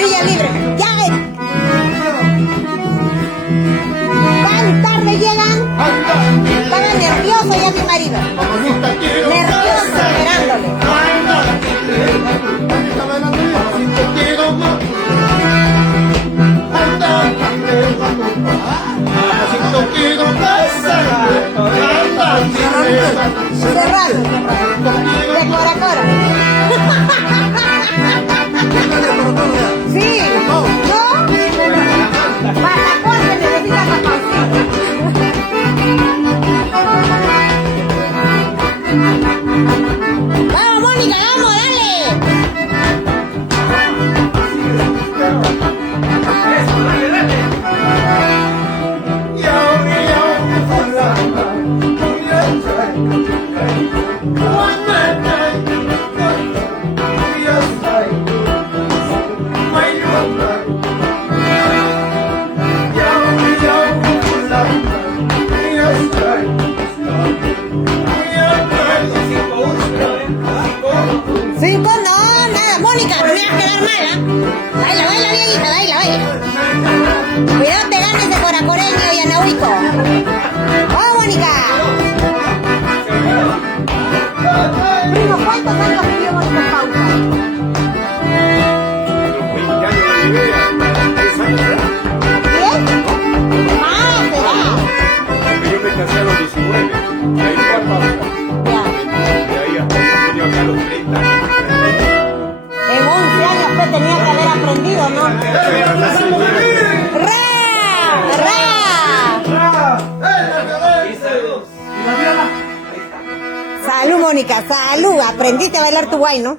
Silla libre. Ya. Tan tarde llegan. Estaba nervioso ya mi marido. Nervioso, esperándole. Cerrado. De Coracora. Sí. ¿No? Pasaporte necesita ¡vamos, Mónica, vamos, dale! Cinco, no, nada, Mónica, no me vas a quedar mal, ¿ah? Baila, baila, viejita, baila, baila. Cuidado, te ganes de coracoreño y anahuico. ¡Vamos, Mónica! Primo, ¿cuántos años vivió Mónica en pausa? ¿10? Más, será. Yo me casé a los 19, ahí fue a pausa. Y ahí hasta yo tenía acá los 30 años. En 11 años pues tenía que haber aprendido, ¿no? ¡Ra! ¡Ra! Salud, Mónica, salud. Aprendiste a bailar tu guay, ¿no?